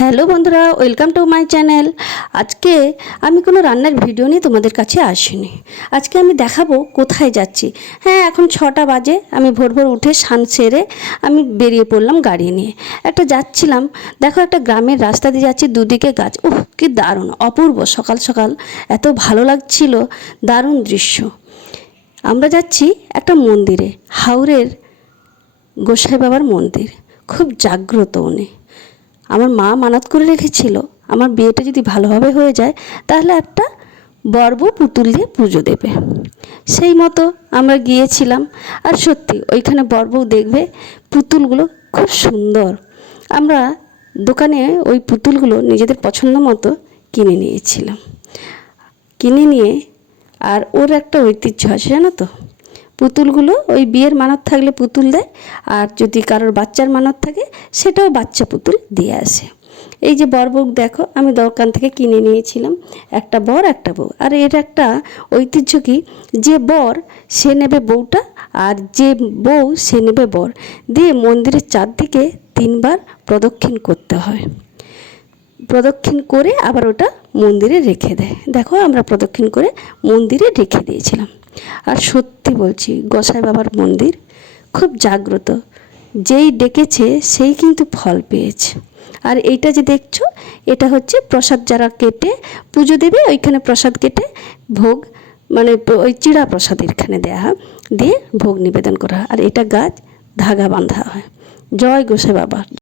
Hello বন্ধুরা, welcome to my channel. আজকে আমি কোনো রান্নার ভিডিও নিয়ে তোমাদের কাছে আসিনি। আজকে আমি দেখাবো কোথায় যাচ্ছি। হ্যাঁ, এখন 6টা বাজে। আমি ভোর ভোর উঠে স্নান সেরে আমি বেরিয়ে পড়লাম গাড়ি নিয়ে। একটা যাচ্ছিলাম, দেখো একটা গ্রামের রাস্তা দিয়ে যাচ্ছি, দুদিকে গাছ। উহ, কি দারুণ, অপূর্ব। সকাল সকাল এত ভালো লাগছিল, দারুণ দৃশ্য। আমরা যাচ্ছি একটা মন্দিরে, হাওড়ের গোসাই বাবার মন্দির। খুব জাগ্রত উনি। আমার মা মানত করে রেখেছিল, আমার বিয়েটা যদি ভালোভাবে হয়ে যায় তাহলে একটা বর্ব পুতুল দিয়ে পুজো দেবে। সেই মতো আমরা গিয়েছিলাম। আর সত্যি ওইখানে বর্ব দেখবে পুতুলগুলো খুব সুন্দর। আমরা দোকানে ওই পুতুলগুলো নিজেদের পছন্দ মতো কিনে নিয়েছিলাম। কিনে নিয়ে, আর ওর একটা ঐতিহ্য আছে জানো তো, পুতুলগুলো ওই বিয়ের মানত থাকলে পুতুল দেয়, আর যদি কারোর বাচ্চার মানত থাকে সেটাও বাচ্চা পুতুল দিয়ে আসে। এই যে বর বউ দেখো, আমি দোকান থেকে কিনে নিয়েছিলাম, একটা বর একটা বউ। আর এর একটা ঐতিহ্য কি, যে বর সে নেবে বউটা, আর যে বউ সে নেবে বর, দিয়ে মন্দিরের চারদিকে 3বার প্রদক্ষিণ করতে হয়। প্রদক্ষিণ করে আবার ওটা মন্দিরে রেখে দেয়। দেখো আমরা প্রদক্ষিণ করে মন্দিরে রেখে দিয়েছিলাম। আর সত্যি বলছি, গোসাই বাবার মন্দির খুব জাগ্রত। যেই ডেকেছে সেই কিন্তু ফল পেয়েছে। আর এইটা যে দেখছো, এটা হচ্ছে প্রসাদ, যারা কেটে পুজো দেবে ওইখানে প্রসাদ কেটে ভোগ, মানে ওই চিড়া প্রসাদ এখানে দেওয়া হয়, দিয়ে ভোগ নিবেদন করা হয়। আর এটা গাছ ধাগা বাঁধা হয়। জয় গোসাই বাবা।